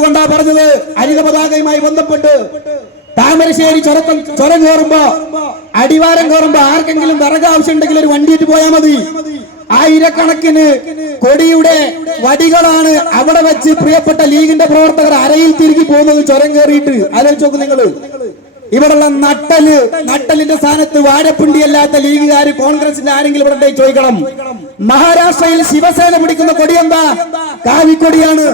അതുകൊണ്ടാ പറഞ്ഞത് ഹരിത പതാകയുമായി ബന്ധപ്പെട്ട്. താമരശ്ശേരി ചുരക്കം ചുരം കയറുമ്പോ അടിവാരം കയറുമ്പോ ആർക്കെങ്കിലും വിറക് ആവശ്യമുണ്ടെങ്കിൽ ഒരു വണ്ടിയിട്ട് പോയാൽ മതി. ആയിരക്കണക്കിന് കൊടിയുടെ വടികളാണ് അവിടെ വെച്ച് പ്രിയപ്പെട്ട ലീഗിന്റെ പ്രവർത്തകർ അരയിൽ തിരികെ പോകുന്നത് ചുരം കയറിയിട്ട്. ആലോചിച്ച് നോക്ക് നിങ്ങൾ. ഇവിടെയുള്ള നട്ടൽ നട്ടലിന്റെ സ്ഥാനത്ത് വാഴപ്പിണ്ടിയല്ലാത്ത ലീഗുകാർ കോൺഗ്രസിന്റെ ആരെങ്കിലും ഇവിടെ ചോദിക്കണം. മഹാരാഷ്ട്രയിൽ ശിവസേന പിടിക്കുന്ന കൊടി എന്താ? കാവിക്കൊടിയാണ്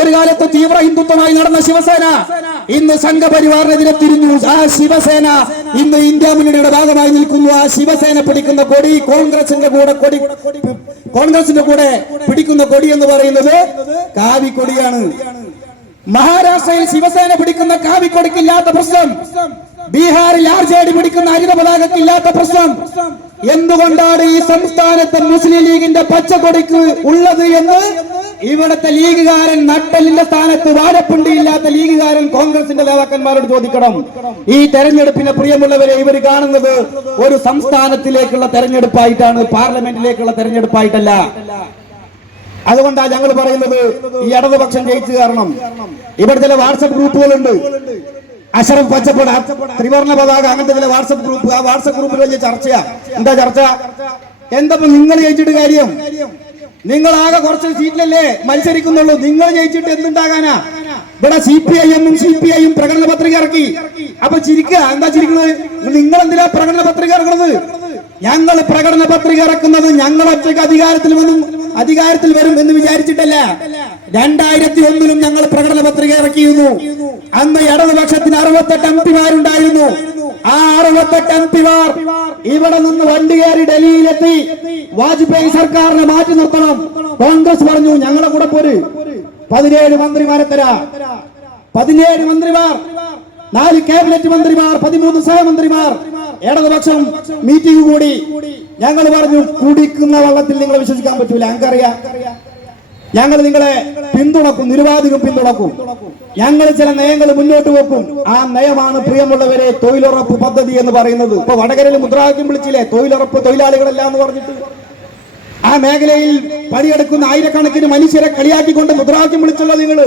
ഒരു കാലത്ത് തീവ്ര ഹിന്ദുത്വമായി നടന്ന ശിവസേന ഇന്ന് സംഘപരിവാറിനെതിരെ തിരിഞ്ഞു. ആ ശിവസേന ഇന്ന് ഇന്ത്യ മുന്നണിയുടെ ഭാഗമായി നിൽക്കുന്നു. ആ ശിവസേന പിടിക്കുന്ന കൊടി കോൺഗ്രസിന്റെ കൂടെ കൊടി കോൺഗ്രസിന്റെ കൂടെ പിടിക്കുന്ന കൊടി എന്ന് പറയുന്നത് കാവിക്കൊടിയാണ്. മഹാരാഷ്ട്രയിൽ ശിവസേന പിടിക്കുന്ന കാവിക്കൊടിക്കില്ലാത്ത പ്രശ്നം. ബീഹാറിൽ ആർ ജെ ഡി പിടിക്കുന്ന ഹരിത പതാകക്കില്ലാത്ത പ്രശ്നം. എന്തുകൊണ്ടാണ് ഈ സംസ്ഥാനത്ത് മുസ്ലിം ലീഗിന്റെ പച്ചക്കൊടിക്ക് ഉള്ളത് എന്ന്? ഇവിടുത്തെ ലീഗുകാരൻ നട്ടലിന്റെ സ്ഥാനത്ത് വാഴപ്പുണ്ടിയില്ലാത്ത ലീഗുകാരൻ കോൺഗ്രസിന്റെ നേതാക്കന്മാരോട് ചോദിക്കണം. ഈ തെരഞ്ഞെടുപ്പിനെ പ്രിയമുള്ളവരെ ഇവർ കാണുന്നത് ഒരു സംസ്ഥാനത്തിലേക്കുള്ള തെരഞ്ഞെടുപ്പായിട്ടാണ് പാർലമെന്റിലേക്കുള്ള തെരഞ്ഞെടുപ്പായിട്ടല്ല. അതുകൊണ്ടാണ് ഞങ്ങൾ പറയുന്നത് ഈ ഇടതുപക്ഷം ജയിച്ചു കാരണം ഇവിടെ ചില വാട്സപ്പ് ഗ്രൂപ്പുകളുണ്ട്. അഷറഫ് പച്ചപ്പട ത്രിവർണ പതാക അങ്ങനത്തെ വില വാട്സപ്പ് ഗ്രൂപ്പ് ആ വാട്സപ്പ് ഗ്രൂപ്പിൽ വലിയ ചർച്ചയാ. എന്താ ചർച്ച? എന്താ നിങ്ങൾ ജയിച്ചിട്ട് കാര്യം? നിങ്ങൾ ആകെ കുറച്ച് സീറ്റിലല്ലേ മത്സരിക്കുന്നുള്ളൂ. നിങ്ങൾ ജയിച്ചിട്ട് എന്തുണ്ടാകാനാ? ഇവിടെ സി പി ഐ എമ്മും സി പി ഐയും പ്രകടന പത്രിക ഇറക്കി. അപ്പൊ ചിരിക്കുക. എന്താ ചിരിക്കുന്നത്? നിങ്ങൾ എന്തിനാ പ്രകടന പത്രിക ഇറക്കുന്നത്? ഞങ്ങൾ പ്രകടന പത്രിക ഇറക്കുന്നത് ഞങ്ങൾ ഒറ്റയ്ക്ക് അധികാരത്തിൽ വന്നും അധികാരത്തിൽ വരും എന്ന് വിചാരിച്ചിട്ടല്ല. രണ്ടായിരത്തി ഒന്നിലും ഞങ്ങൾ പ്രകടന പത്രിക ഇറക്കിയിരുന്നു. അന്ന് ഇടതുപക്ഷത്തിന് അറുപത്തെട്ട് എം പിമാരുണ്ടായിരുന്നു ആ അറുപത്തെട്ട് എം പിമാർ ഇവിടെ നിന്ന് വണ്ടി കയറി ഡൽഹിയിലെത്തി. വാജ്പേയി സർക്കാരിനെ മാറ്റി നിർത്തണം. കോൺഗ്രസ് പറഞ്ഞു ഞങ്ങളെ കൂടെ പോര്. പതിനേഴ് മന്ത്രിമാരെ തരാ. പതിനേഴ് മന്ത്രിമാർ നാല് ക്യാബിനറ്റ് മന്ത്രിമാർ പതിമൂന്ന് സഹമന്ത്രിമാർ. ഇടതുപക്ഷം മീറ്റിംഗ് കൂടി. ഞങ്ങൾ പറഞ്ഞു കുടിക്കുന്ന വെള്ളത്തിൽ നിങ്ങളെ വിശ്വസിക്കാൻ പറ്റൂല. ഞങ്ങൾക്കറിയാം. ഞങ്ങൾ നിങ്ങളെ പിന്തുണക്കും നിരുപാധികം പിന്തുണക്കും. ഞങ്ങൾ ചില നയങ്ങൾ മുന്നോട്ട് വെക്കും. ആ നയമാണ് പ്രിയമുള്ളവരെ തൊഴിലുറപ്പ് പദ്ധതി എന്ന് പറയുന്നത്. ഇപ്പൊ വടകരയിൽ മുദ്രാവാക്യം വിളിച്ചില്ലേ? തൊഴിലുറപ്പ് തൊഴിലാളികളല്ല എന്ന് പറഞ്ഞിട്ട്. ആ മേഖലയിൽ പണിയെടുക്കുന്ന ആയിരക്കണക്കിന് മനുഷ്യരെ കളിയാക്കിക്കൊണ്ട് മുദ്രാവാക്യം വിളിച്ചുള്ള നിങ്ങൾ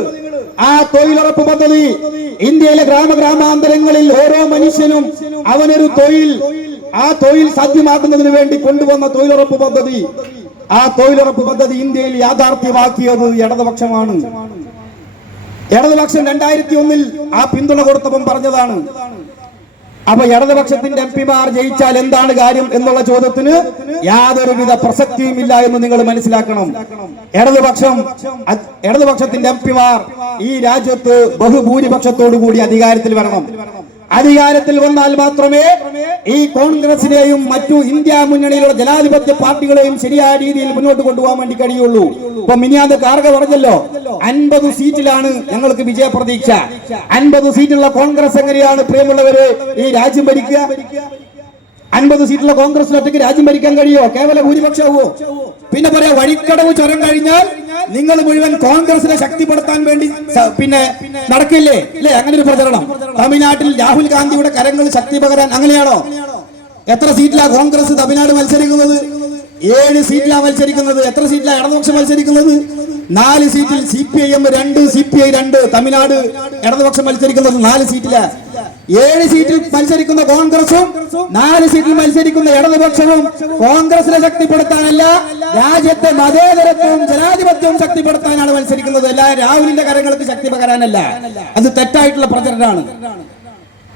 ആ തൊഴിലുറപ്പ് പദ്ധതി ഇന്ത്യയിലെ ഗ്രാമഗ്രാമാന്തരങ്ങളിൽ ഓരോ മനുഷ്യനും അവനൊരു തൊഴിൽ ആ തൊഴിൽ സാധ്യമാക്കുന്നതിന് വേണ്ടി കൊണ്ടുവന്ന തൊഴിലുറപ്പ് പദ്ധതി. ആ തൊഴിലുറപ്പ് പദ്ധതി ഇന്ത്യയിൽ യാഥാർത്ഥ്യമാക്കിയത് ഇടതുപക്ഷമാണ്. ഇടതുപക്ഷം രണ്ടായിരത്തി ഒന്നിൽ ആ പിന്തുണ കൊടുത്തപ്പം പറഞ്ഞതാണ്. അപ്പൊ ഇടതുപക്ഷത്തിന്റെ എം പിമാർ ജയിച്ചാൽ എന്താണ് കാര്യം എന്നുള്ള ചോദ്യത്തിന് യാതൊരുവിധ പ്രസക്തിയും ഇല്ല എന്ന് നിങ്ങൾ മനസ്സിലാക്കണം. ഇടതുപക്ഷം ഇടതുപക്ഷത്തിന്റെ എം പിമാർ ഈ രാജ്യത്ത് ബഹുഭൂരിപക്ഷത്തോടു കൂടി അധികാരത്തിൽ വരണം. അധികാരത്തിൽ വന്നാൽ മാത്രമേ ഈ കോൺഗ്രസിനെയും മറ്റു ഇന്ത്യ മുന്നണിയിലുള്ള ജനാധിപത്യ പാർട്ടികളെയും ശരിയായ രീതിയിൽ മുന്നോട്ട് കൊണ്ടുപോകാൻ വേണ്ടി കഴിയുള്ളൂ. ഇപ്പൊ മിനിയാന്ത് കാർഗ പറഞ്ഞല്ലോ അൻപത് സീറ്റിലാണ് ഞങ്ങൾക്ക് വിജയ പ്രതീക്ഷ അൻപത് സീറ്റുള്ള കോൺഗ്രസ് എങ്ങനെയാണ് പ്രിയമുള്ളവര് ഈ രാജ്യം ഭരിക്കുക? അൻപത് സീറ്റുള്ള കോൺഗ്രസിന് ഒറ്റയ്ക്ക് രാജ്യം ഭരിക്കാൻ കഴിയോ കേവല ഭൂരിപക്ഷമോ പിന്നെ പറയാ വഴിക്കടവ് ചുരം കഴിഞ്ഞാൽ നിങ്ങൾ മുഴുവൻ കോൺഗ്രസിനെ ശക്തിപ്പെടുത്താൻ വേണ്ടി പിന്നെ നടക്കില്ലേ? അല്ലേ അങ്ങനെ ഒരു പ്രചരണം. തമിഴ്നാട്ടിൽ രാഹുൽ ഗാന്ധിയുടെ കരങ്ങൾ ശക്തി പകരാൻ അങ്ങനെയാണോ? എത്ര സീറ്റിലാണ് കോൺഗ്രസ് തമിഴ്നാട് മത്സരിക്കുന്നത്? ഏഴ് സീറ്റിലാണ് മത്സരിക്കുന്നത്. എത്ര സീറ്റിലാണ് ഇടതുപക്ഷം മത്സരിക്കുന്നത്? നാല് സീറ്റിൽ സി പി ഐ എം രണ്ട് സി പി ഐ രണ്ട്. തമിഴ്നാട് ഇടതുപക്ഷം മത്സരിക്കുന്നത് നാല് സീറ്റിലാ. ഏഴ് സീറ്റിൽ മത്സരിക്കുന്ന കോൺഗ്രസും നാല് സീറ്റിൽ മത്സരിക്കുന്ന ഇടതുപക്ഷവും കോൺഗ്രസിനെ ശക്തിപ്പെടുത്താനല്ല രാജ്യത്തെ മതേതരത്വവും ജനാധിപത്യവും ശക്തിപ്പെടുത്താനാണ് മത്സരിക്കുന്നത്. അല്ല രാഹുലിന്റെ കരങ്ങൾക്ക് ശക്തി പകരാനല്ല. അത് തെറ്റായിട്ടുള്ള പ്രചരണമാണ്.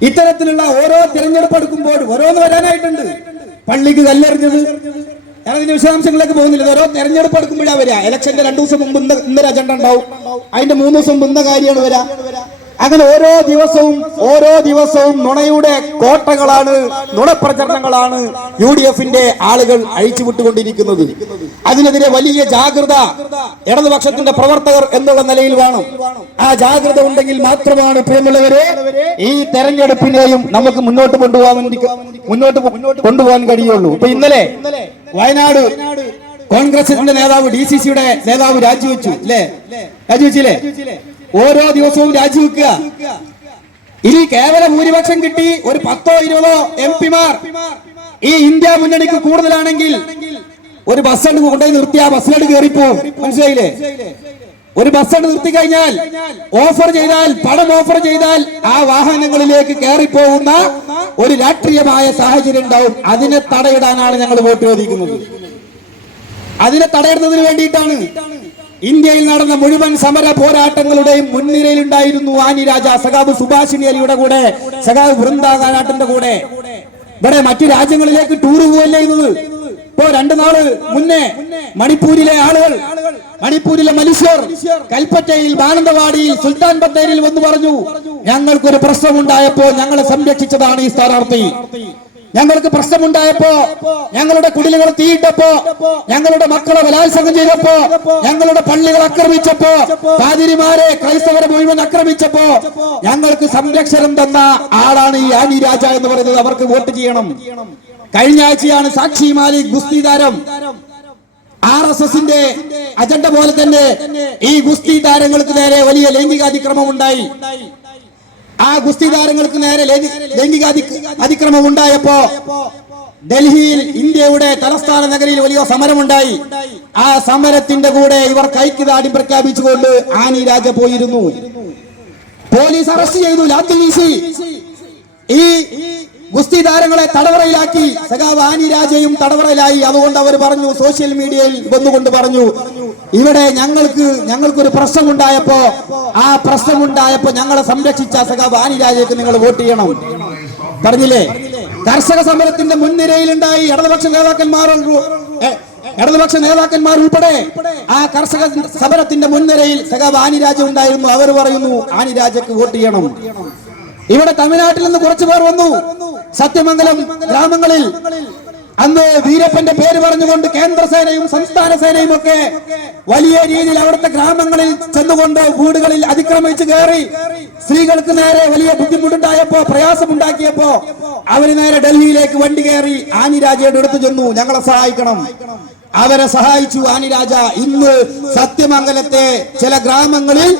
ഇത്തരത്തിലുള്ള ഓരോ തിരഞ്ഞെടുപ്പ് എടുക്കുമ്പോൾ ഓരോന്ന് വരാനായിട്ടുണ്ട്. പള്ളിക്ക് കല്ലെറിഞ്ഞത്. ഞാൻ അതിന്റെ വിശദാംശങ്ങളിലേക്ക് പോകുന്നില്ല. ഓരോ തെരഞ്ഞെടുപ്പ് എടുക്കുമ്പോഴാണ് വരിക. ഇലക്ഷന്റെ രണ്ടു ദിവസം മുമ്പ് ഇന്ന ഇന്നൊരു അജണ്ട ഉണ്ടാവും. അതിന്റെ മൂന്ന് ദിവസം മുമ്പ് കാര്യമാണ് വരിക. അങ്ങനെ ഓരോ ദിവസവും ഓരോ ദിവസവും നുണയുടെ കോട്ടകളാണ് നുണപ്രചരണങ്ങളാണ് യു ഡി എഫിന്റെ ആളുകൾ അഴിച്ചുവിട്ടുകൊണ്ടിരിക്കുന്നത്. അതിനെതിരെ വലിയ ജാഗ്രത ഇടതുപക്ഷത്തിന്റെ പ്രവർത്തകർ എന്നുള്ള നിലയിൽ വേണം. ആ ജാഗ്രത ഉണ്ടെങ്കിൽ മാത്രമാണ് പ്രിയമുള്ളവരെ ഈ തെരഞ്ഞെടുപ്പിനെയും നമുക്ക് മുന്നോട്ട് കൊണ്ടുപോകാൻ മുന്നോട്ട് കൊണ്ടുപോകാൻ കഴിയുള്ളൂ. ഇപ്പൊ ഇന്നലെ വയനാട് കോൺഗ്രസിന്റെ നേതാവ് ഡി സി സിയുടെ നേതാവ് രാജിവെച്ചു അല്ലേ? രാജിവെച്ചില്ലേ? ഓരോ ദിവസവും രാജിവെക്കുക. ഇനി കേവല ഭൂരിപക്ഷം കിട്ടി ഒരു പത്തോ ഇരുപതോ എം പിമാർ. ഈ ഇന്ത്യ മുന്നണിക്ക് കൂടുതലാണെങ്കിൽ ഒരു ബസ് കൊണ്ടുപോയി നിർത്തി ആ ബസ്സിലോട്ട് കയറിപ്പോ മനസ്സിലായില്ലേ? ഒരു ബസ് നിർത്തി കഴിഞ്ഞാൽ ഓഫർ ചെയ്താൽ പണം ഓഫർ ചെയ്താൽ ആ വാഹനങ്ങളിലേക്ക് കയറിപ്പോകുന്ന ഒരു രാഷ്ട്രീയമായ സാഹചര്യം ഉണ്ടാവും. അതിനെ തടയിടാനാണ് ഞങ്ങൾ വോട്ട് ചോദിക്കുന്നത്. അതിനെ തടയിടുന്നതിന് വേണ്ടിയിട്ടാണ് ഇന്ത്യയിൽ നടന്ന മുഴുവൻ സമര പോരാട്ടങ്ങളുടെയും മുൻനിരയിലുണ്ടായിരുന്നു ആനി രാജ സഖാബ് സുഭാഷിണി അലിയുടെ കൂടെ സഖാബ് വൃന്ദാകാനാട്ടിന്റെ കൂടെ. ഇവിടെ മറ്റു രാജ്യങ്ങളിലേക്ക് ടൂർ പോവല്ലേ ഇന്നത്? ഇപ്പോ രണ്ടു നാൾ മുന്നേ മണിപ്പൂരിലെ ആളുകൾ മണിപ്പൂരിലെ മനുഷ്യർ കൽപ്പറ്റയിൽ മാനന്തവാടിയിൽ സുൽത്താൻ ബത്തേരിയിൽ വന്ന് പറഞ്ഞു ഞങ്ങൾക്കൊരു പ്രശ്നമുണ്ടായപ്പോൾ ഞങ്ങളെ സംരക്ഷിച്ചതാണ് ഈ സ്ഥാനാർത്ഥി. ഞങ്ങൾക്ക് പ്രശ്നമുണ്ടായപ്പോ ഞങ്ങളുടെ കുടിലുകൾ തീയിട്ടപ്പോ ഞങ്ങളുടെ മക്കളെ ബലാത്സംഗം ചെയ്തപ്പോ ഞങ്ങളുടെ പള്ളികൾ ആക്രമിച്ചപ്പോ പാതിരിമാരെ ക്രൈസ്തവരെ മുഴുവൻ ആക്രമിച്ചപ്പോ ഞങ്ങൾക്ക് സംരക്ഷണം തന്ന ആളാണ് ഈ ആനി രാജ എന്ന് പറയുന്നത്. അവർക്ക് വോട്ട് ചെയ്യണം. കഴിഞ്ഞ ആഴ്ചയാണ് സാക്ഷി മാലിക് ഗുസ്തി താരം. ആർ എസ് എസിന്റെ അജണ്ട പോലെ തന്നെ ഈ ഗുസ്തി താരങ്ങൾക്ക് നേരെ വലിയ ലൈംഗികാതിക്രമം ഉണ്ടായി. ആ ഗുസ്തി താരങ്ങൾക്ക് നേരെ ലൈംഗി- ലൈംഗിക അതിക്രമം ഉണ്ടായപ്പോ ഡൽഹിയിൽ ഇന്ത്യയുടെ തലസ്ഥാന നഗരിയിൽ വലിയ സമരമുണ്ടായി. ആ സമരത്തിന്റെ കൂടെ ഇവർ കൈക്കിതാടി പ്രഖ്യാപിച്ചുകൊണ്ട് ആനി രാജ പോയിരുന്നു. പോലീസ് അറസ്റ്റ് ചെയ്തു ലാത്തി വീശി. ഈ ഗുസ്തി താരങ്ങളെ തടവറയിലാക്കി. സഖാവ് ആനി രാജയും തടവറയിലായി. അതുകൊണ്ട് അവർ പറഞ്ഞു സോഷ്യൽ മീഡിയയിൽ വന്നുകൊണ്ട് പറഞ്ഞു. ഇവിടെ ഞങ്ങൾക്ക് ഞങ്ങൾക്കൊരു പ്രശ്നമുണ്ടായപ്പോ ആ പ്രശ്നമുണ്ടായപ്പോ ഞങ്ങളെ സംരക്ഷിച്ച സഖാവ് ആനി രാജയ്ക്ക് നിങ്ങൾ വോട്ട് ചെയ്യണം. പറഞ്ഞില്ലേ? കർഷക സമരത്തിന്റെ മുൻനിരയിലുണ്ടായി ഇടതുപക്ഷ നേതാക്കന്മാർ ഇടതുപക്ഷ നേതാക്കന്മാർ ഉൾപ്പെടെ ആ കർഷക സമരത്തിന്റെ മുൻനിരയിൽ സഖാവ് ആനിരാജ ഉണ്ടായിരുന്നു. അവർ പറയുന്നു ആനിരാജക്ക് വോട്ട് ചെയ്യണം. ഇവിടെ തമിഴ്നാട്ടിൽ നിന്ന് കുറച്ചു പേർ വന്നു. സത്യമംഗലം ഗ്രാമങ്ങളിൽ അന്ന് വീരപ്പന്റെ പേര് പറഞ്ഞുകൊണ്ട് കേന്ദ്ര സേനയും സംസ്ഥാന സേനയും ഒക്കെ വലിയ രീതിയിൽ അവിടുത്തെ ഗ്രാമങ്ങളിൽ ചെന്നുകൊണ്ട് വീടുകളിൽ അതിക്രമിച്ച് കയറി സ്ത്രീകൾക്ക് നേരെ വലിയ ബുദ്ധിമുട്ടുണ്ടായപ്പോ പ്രയാസമുണ്ടാക്കിയപ്പോ അവർ നേരെ ഡൽഹിയിലേക്ക് വണ്ടി കയറി ആനി രാജയുടെ അടുത്ത് ചെന്നു. ഞങ്ങളെ സഹായിക്കണം. അവരെ സഹായിച്ചു ആനിരാജ ഇന്ന് സത്യമംഗലത്തെ ചില ഗ്രാമങ്ങളിൽ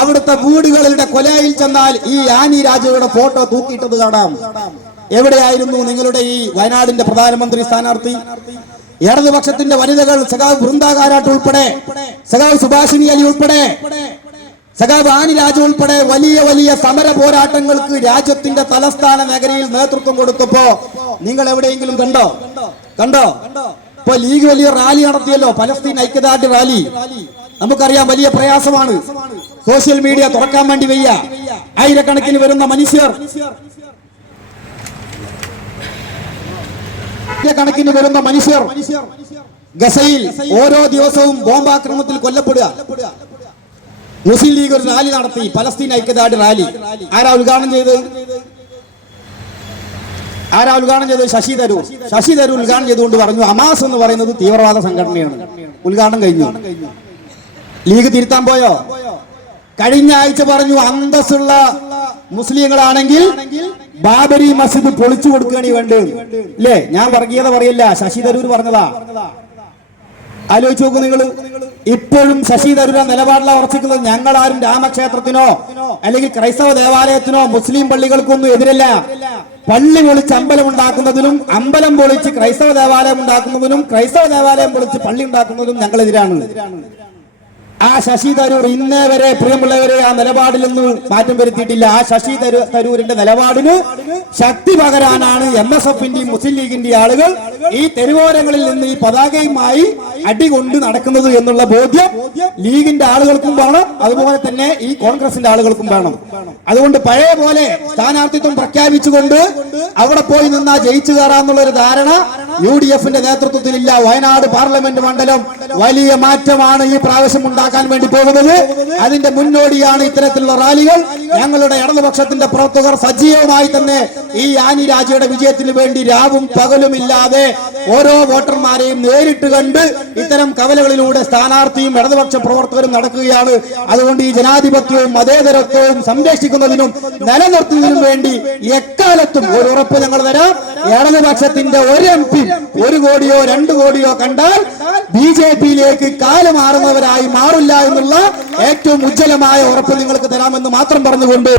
അവിടുത്തെ വീടുകളുടെ കൊലയിൽ ചെന്നാൽ ഈ ആനിരാജയുടെ ഫോട്ടോ തൂക്കിയിട്ടത് കാണാം. എവിടെയായിരുന്നു നിങ്ങളുടെ ഈ വയനാടിന്റെ പ്രധാനമന്ത്രി സ്ഥാനാർത്ഥി? ഇടതുപക്ഷത്തിന്റെ വനിതകൾ സഖാവ് വൃന്ദാകാരാട്ട് ഉൾപ്പെടെ സഖാവ് സുഭാഷിണി അലി ഉൾപ്പെടെ സഖാവ് ആനിരാജ ഉൾപ്പെടെ വലിയ വലിയ സമര പോരാട്ടങ്ങൾക്ക് രാജ്യത്തിന്റെ തലസ്ഥാന നഗരിയിൽ നേതൃത്വം കൊടുത്തപ്പോ നിങ്ങൾ എവിടെയെങ്കിലും കണ്ടോ? കണ്ടോ? ഇപ്പൊ ലീഗ് വലിയ റാലി നടത്തിയല്ലോ പലസ്തീൻ ഐക്യദാർഢ്യ റാലി. നമുക്കറിയാം വലിയ പ്രയാസമാണ്. സോഷ്യൽ മീഡിയ തുറക്കാൻ വേണ്ടി വയ്യ. ആയിരക്കണക്കിന് വരുന്ന മനുഷ്യർ കണക്കിന് വരുന്ന മനുഷ്യർ ഗസയിൽ ഓരോ ദിവസവും ബോംബാക്രമണത്തിൽ കൊല്ലപ്പെടുക. മുസ്ലിം ലീഗ് ഒരു റാലി നടത്തി. പലസ്തീൻ ഐക്യദാർഢ്യ റാലി. ആരാ ഉദ്ഘാടനം ചെയ്ത് ആരാ ഉദ്ഘാടനം ചെയ്തത്? ശശി തരൂർ. ശശി തരൂർ ഉദ്ഘാടനം ചെയ്തുകൊണ്ട് പറഞ്ഞു അമാസ് എന്ന് പറയുന്നത് തീവ്രവാദ സംഘടനയാണ്. ഉദ്ഘാടനം കഴിഞ്ഞു. ലീഗ് തിരുത്താൻ പോയോ? കഴിഞ്ഞ ആഴ്ച പറഞ്ഞു അന്തസ്സുള്ള മുസ്ലിങ്ങളാണെങ്കിൽ ബാബരി മസ്ജിദ് പൊളിച്ചു കൊടുക്കുകയാണ് ഈ വേണ്ടത് ഇല്ലേ? ഞാൻ വർഗീയത പറയില്ല. ശശി തരൂർ പറഞ്ഞതാ. ആലോചിച്ച് നോക്കൂ നിങ്ങൾ ഇപ്പോഴും ശശി തരൂര നിലപാടില ഉറച്ചിക്കുന്നത് ഞങ്ങൾ ആരും രാമക്ഷേത്രത്തിനോ അല്ലെങ്കിൽ ക്രൈസ്തവ ദേവാലയത്തിനോ മുസ്ലിം പള്ളികൾക്കൊന്നും എതിരല്ല. പള്ളി പൊളിച്ച് അമ്പലം ഉണ്ടാക്കുന്നതിനും അമ്പലം പൊളിച്ച് ക്രൈസ്തവ ദേവാലയം ഉണ്ടാക്കുന്നതിനും ക്രൈസ്തവ ദേവാലയം പൊളിച്ച് പള്ളി ഉണ്ടാക്കുന്നതിനും ഞങ്ങൾ എതിരാണ് ആ ശശി തരൂർ ഇന്നേ വരെ പ്രിയമുള്ളവരെ ആ നിലപാടിൽ നിന്ന് മാറ്റം വരുത്തിയിട്ടില്ല. ആ ശശി തരൂ തരൂരിന്റെ നിലപാടിന് ശക്തി പകരാനാണ് എം എസ് എഫിന്റെയും മുസ്ലിം ലീഗിന്റെയും ആളുകൾ ഈ തെരുവോരങ്ങളിൽ നിന്ന് ഈ പതാകയുമായി അടികൊണ്ട് നടക്കുന്നത് എന്നുള്ള ബോധ്യം ലീഗിന്റെ ആളുകൾക്കും വേണം. അതുപോലെ തന്നെ ഈ കോൺഗ്രസിന്റെ ആളുകൾക്കും വേണം. അതുകൊണ്ട് പഴയ പോലെ സ്ഥാനാർത്ഥിത്വം പ്രഖ്യാപിച്ചുകൊണ്ട് അവിടെ പോയി നിന്നാ ജയിച്ചു കയറാന്നുള്ള ഒരു ധാരണ യു ഡി എഫിന്റെ നേതൃത്വത്തിലില്ല. വയനാട് പാർലമെന്റ് മണ്ഡലം വലിയ മാറ്റമാണ് ഈ പ്രാവശ്യം ഉണ്ടാക്കാൻ വേണ്ടി പോകുന്നത്. അതിന്റെ മുന്നോടിയാണ് ഇത്തരത്തിലുള്ള റാലികൾ. ഞങ്ങളുടെ ഇടതുപക്ഷത്തിന്റെ പ്രവർത്തകർ സജീവമായി തന്നെ ഈ ആനി രാജയുടെ വിജയത്തിന് വേണ്ടി രാവും പകലും ഇല്ലാതെ ഓരോ വോട്ടർമാരെയും നേരിട്ട് കണ്ട് ഇത്തരം കവലകളിലൂടെ സ്ഥാനാർത്ഥിയും ഇടതുപക്ഷ പ്രവർത്തകരും നടക്കുകയാണ്. അതുകൊണ്ട് ഈ ജനാധിപത്യവും മതേതരത്വവും സംരക്ഷിക്കുന്നതിനും നിലനിർത്തുന്നതിനും വേണ്ടി എക്കാലത്തും ഒരു ഉറപ്പ് ഞങ്ങൾ തരാം. ഇടതുപക്ഷത്തിന്റെ ഒരു എം പി ഒരു കോടിയോ രണ്ടു കോടിയോ കണ്ടാൽ ബി ജെ പിയിലേക്ക് കാലുമാറുന്നവരായി മാറില്ല എന്നുള്ള ഏറ്റവും ഉജ്ജ്വലമായ ഉറപ്പ് നിങ്ങൾക്ക് തരാമെന്ന് മാത്രം പറഞ്ഞുകൊണ്ട്